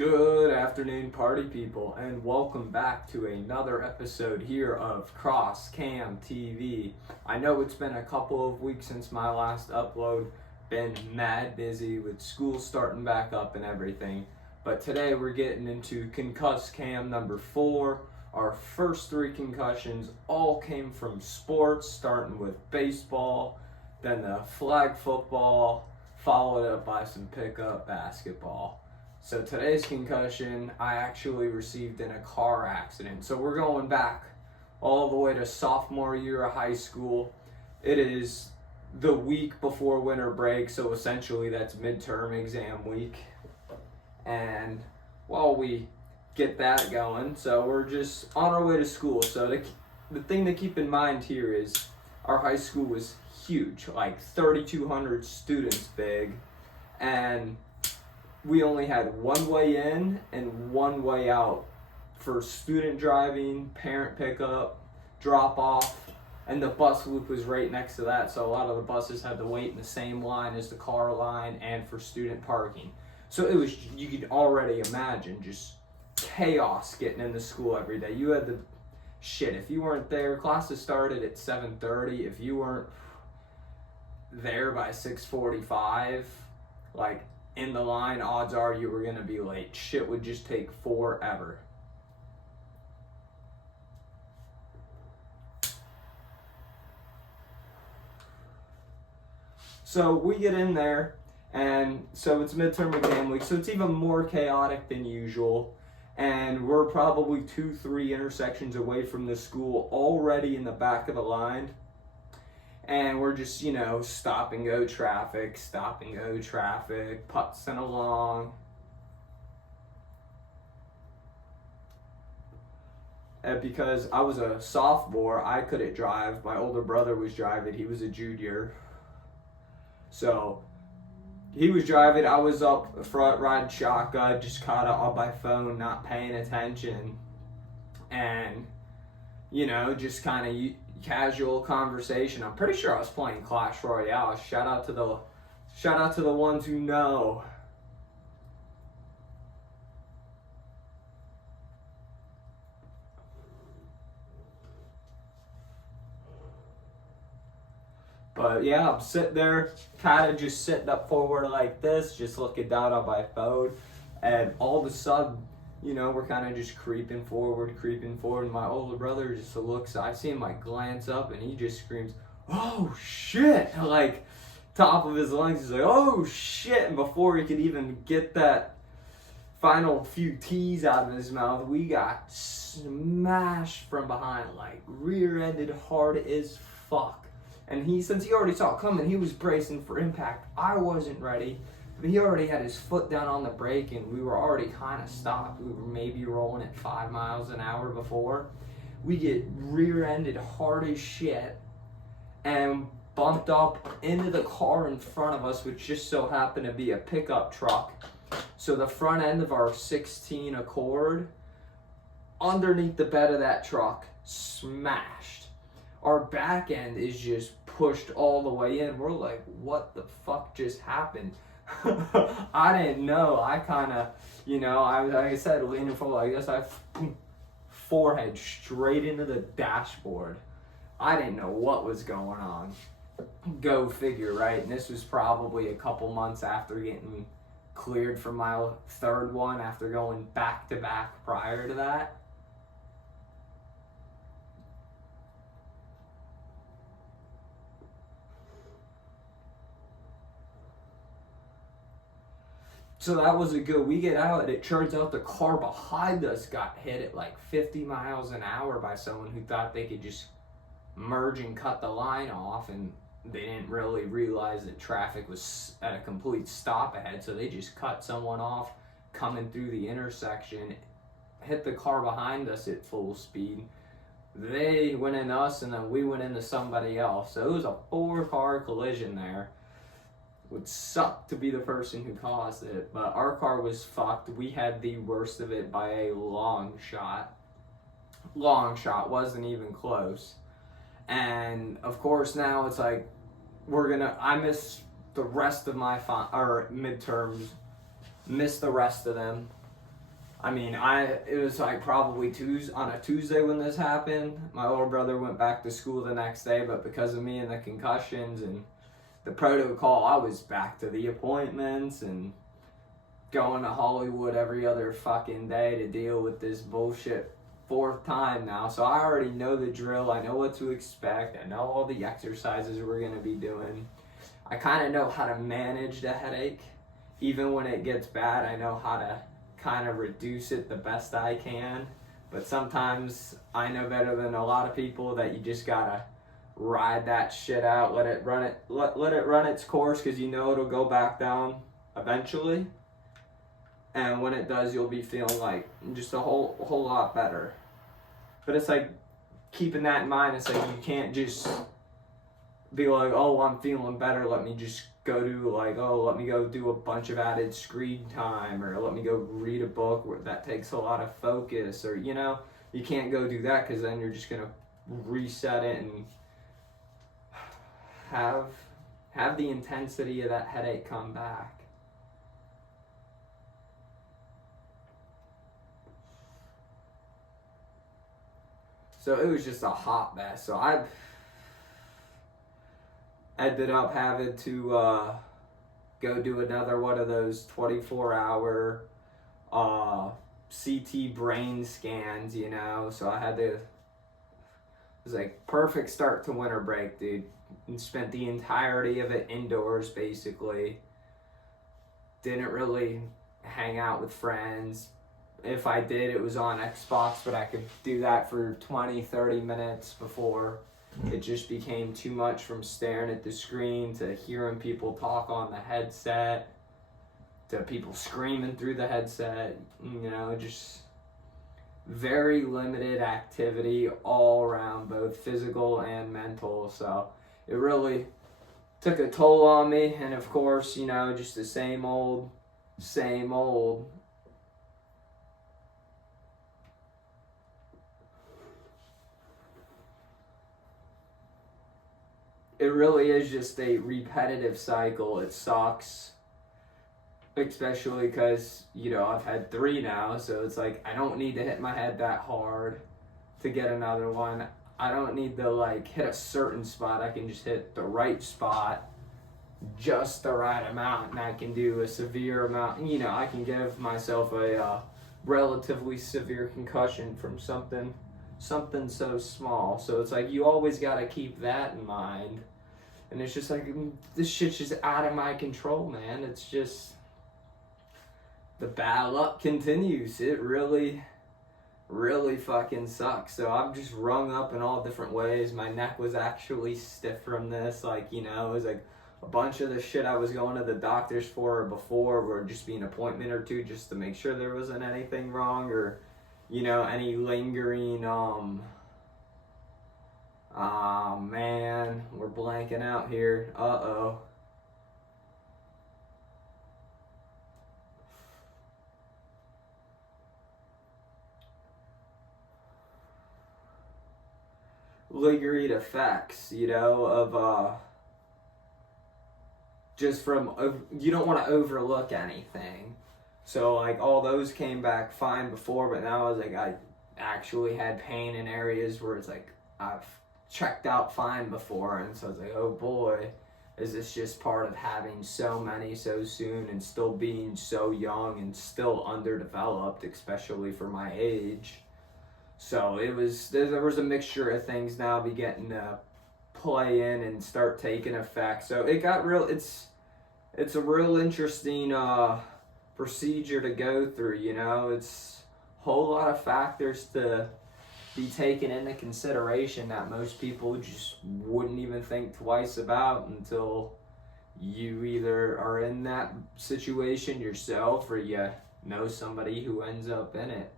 Good afternoon, party people, and welcome back to another episode here of CrossCam TV. I know it's been a couple of weeks since my last upload, been mad busy with school starting back up and everything, but today we're getting into ConcussedCam number 4. Our first 3 concussions all came from sports, starting with baseball, then the flag football, followed up by some pickup basketball. So today's concussion I actually received in a car accident. So we're going back all the way to sophomore year of high school. It is the week before winter break, so essentially that's midterm exam week. And while we get that going, so we're just on our way to school. So the thing to keep in mind here is our high school was huge, like 3,200 students big, and we only had one way in and one way out for student driving, parent pickup, drop off, and the bus loop was right next to that, so a lot of the buses had to wait in the same line as the car line and for student parking. So it was, you could already imagine, just chaos getting into school every day. You had if you weren't there, classes started at 7:30. If you weren't there by 6:45, like in the line, odds are you were gonna be late. Shit would just take forever. So we get in there, and so it's midterm exam week, so it's even more chaotic than usual. And we're probably 2-3 intersections away from the school, already in the back of the line. And we're just, stop and go traffic, putzing along. And because I was a sophomore, I couldn't drive. My older brother was driving. He was a junior. So he was driving. I was up front riding shotgun, just caught up on my phone, not paying attention. And, just kind of casual conversation. I'm pretty sure I was playing Clash Royale. Shout out to the ones who know. But yeah, I'm sitting there, kind of just sitting up forward like this, just looking down on my phone, and all of a sudden, we're kind of just creeping forward, and my older brother just looks, I see him like glance up, and he just screams, "Oh shit!" Like, top of his lungs, he's like, "Oh shit!" And before he could even get that final few T's out of his mouth, we got smashed from behind, like rear-ended hard as fuck. And since he already saw it coming, he was bracing for impact. I wasn't ready. He already had his foot down on the brake, and we were already kind of stopped. We were maybe rolling at 5 miles an hour before. We get rear-ended hard as shit and bumped up into the car in front of us, which just so happened to be a pickup truck. So the front end of our 16 Accord, underneath the bed of that truck, smashed. Our back end is just pushed all the way in. We're like, what the fuck just happened? I didn't know. I kind of, like I said, leaning forward like this, forehead straight into the dashboard. I didn't know what was going on. Go figure, right? And this was probably a couple months after getting cleared from my third one, after going back to back prior to that. So that was we get out, and it turns out the car behind us got hit at like 50 miles an hour by someone who thought they could just merge and cut the line off, and they didn't really realize that traffic was at a complete stop ahead, so they just cut someone off coming through the intersection, hit the car behind us at full speed. They went in us, and then we went into somebody else. So it was a 4-car collision there. Would suck to be the person who caused it, but our car was fucked. We had the worst of it by a long shot. Wasn't even close. And of course now it's like I missed the rest of my midterms, missed the rest of them. I mean, it was like probably on a Tuesday when this happened. My older brother went back to school the next day, but because of me and the concussions and the protocol, I was back to the appointments and going to Hollywood every other fucking day to deal with this bullshit 4th time now. So I already know the drill. I know what to expect. I know all the exercises we're going to be doing. I kind of know how to manage the headache. Even when it gets bad, I know how to kind of reduce it the best I can. But sometimes I know better than a lot of people that you just gotta ride that shit out, let it run its course, because you know it'll go back down eventually. And when it does, you'll be feeling like just a whole lot better. But it's like keeping that in mind. It's like you can't just be like, oh, I'm feeling better, let me just go do let me go do a bunch of added screen time, or let me go read a book where that takes a lot of focus, or you can't go do that, because then you're just gonna reset it and have the intensity of that headache come back. So it was just a hot mess. So I ended up having to go do another one of those 24-hour CT brain scans, So I had to, it was like perfect start to winter break, dude. And spent the entirety of it indoors, basically. Didn't really hang out with friends. If I did, it was on Xbox, but I could do that for 20-30 minutes before it just became too much, from staring at the screen to hearing people talk on the headset to people screaming through the headset. Just very limited activity all around, both physical and mental. So it really took a toll on me. And of course, just the same old. It really is just a repetitive cycle. It sucks, especially because, I've had 3 now, so it's like I don't need to hit my head that hard to get another one. I don't need to hit a certain spot. I can just hit the right spot, just the right amount, and I can do a severe amount. I can give myself a relatively severe concussion from something so small. So it's like you always got to keep that in mind. And it's just like, this shit's just out of my control, man. It's just, the bad luck continues. It really, really fucking sucks. So I'm just rung up in all different ways. My neck was actually stiff from this. It was like a bunch of the shit I was going to the doctors for before were just be an appointment or two just to make sure there wasn't anything wrong, or, any lingering, man, we're blanking out here. Uh-oh. Lingering effects, of, just from, you don't want to overlook anything. So, all those came back fine before, but now I actually had pain in areas where it's I've checked out fine before, and so I was like, oh boy, is this just part of having so many so soon and still being so young and still underdeveloped, especially for my age. So there was a mixture of things now beginning to play in and start taking effect. So it got it's a real interesting procedure to go through. It's a whole lot of factors to be taken into consideration that most people just wouldn't even think twice about until you either are in that situation yourself or you know somebody who ends up in it.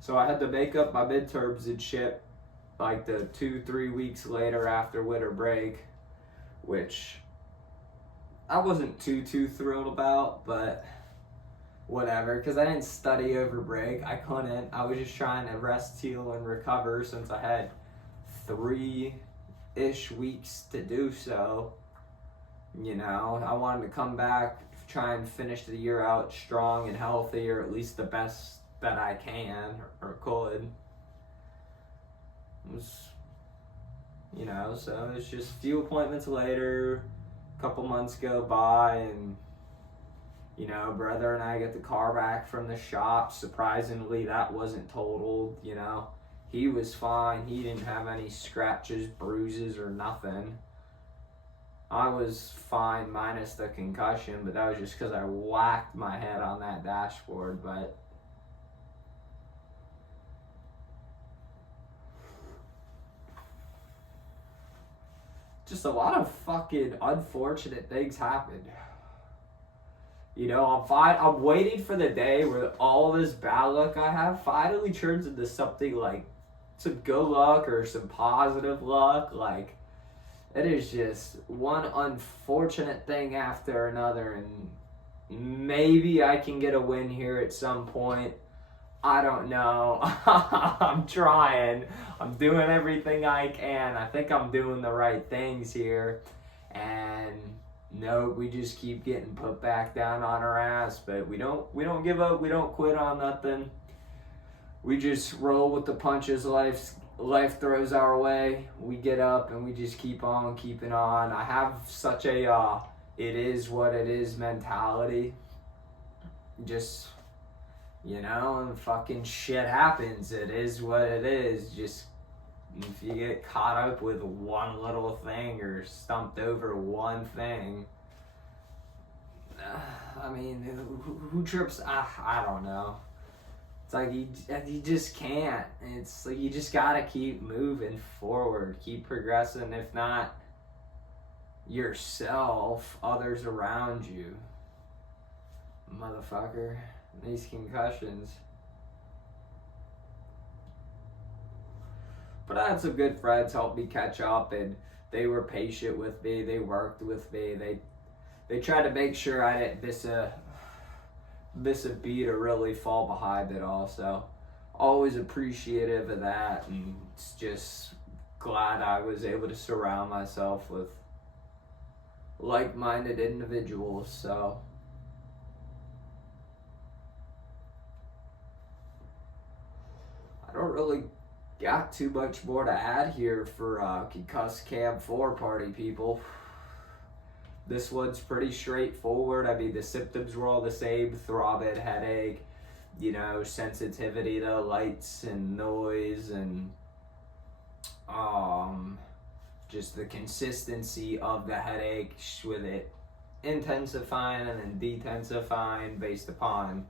So I had to make up my midterms and shit the 2-3 weeks later after winter break, which I wasn't too thrilled about, but whatever, because I didn't study over break. I couldn't. I was just trying to rest, heal, and recover since I had 3 ish weeks to do so. You know, I wanted to come back, try and finish the year out strong and healthy, or at least the best that I can or could. It was, you know, so it's just a few appointments later, a couple months go by, and, you know, brother and I get the car back from the shop. Surprisingly, that wasn't totaled, you know. He was fine. He didn't have any scratches, bruises, or nothing. I was fine minus the concussion, but that was just because I whacked my head on that dashboard. But just a lot of fucking unfortunate things happened. You know, I'm waiting for the day where all this bad luck I have finally turns into something like some good luck or some positive luck. Like, it is just one unfortunate thing after another, and maybe I can get a win here at some point. I don't know. I'm trying. I'm doing everything I can. I think I'm doing the right things here. And no, we just keep getting put back down on our ass, but we don't give up. We don't quit on nothing. We just roll with the punches life throws our way. We get up and we just keep on keeping on. I have such a it is what it is mentality. Just, you know, and fucking shit happens. It is what it is. Just, if you get caught up with one little thing or stumped over one thing, I mean, who trips? I don't know. It's like you just can't. It's like you just gotta keep moving forward, keep progressing. If not yourself, others around you. Motherfucker, these concussions. But I had some good friends help me catch up, and they were patient with me. They worked with me. They tried to make sure I didn't miss a beat or really fall behind it all. So always appreciative of that, and it's just glad I was able to surround myself with like-minded individuals. So I don't really got too much more to add here for ConcussedCam 4 party people. This one's pretty straightforward. I mean, the symptoms were all the same: throbbing, headache, you know, sensitivity to lights and noise, and just the consistency of the headache, with it intensifying and then detensifying based upon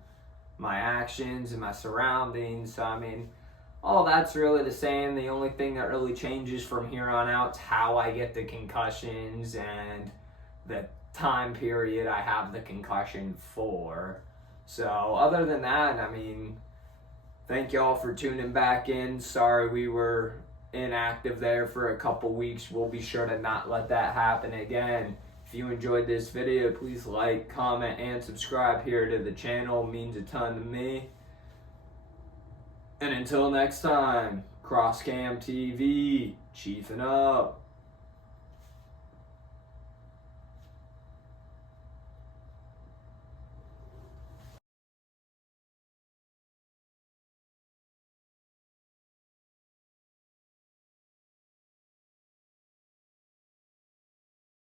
my actions and my surroundings. So, I mean, all that's really the same. The only thing that really changes from here on out is how I get the concussions and the time period I have the concussion for. So other than that, I mean, thank y'all for tuning back in. Sorry we were inactive there for a couple weeks. We'll be sure to not let that happen again. If you enjoyed this video, please like, comment, and subscribe here to the channel. It means a ton to me. And until next time, ConcussedCam TV, chiefing up.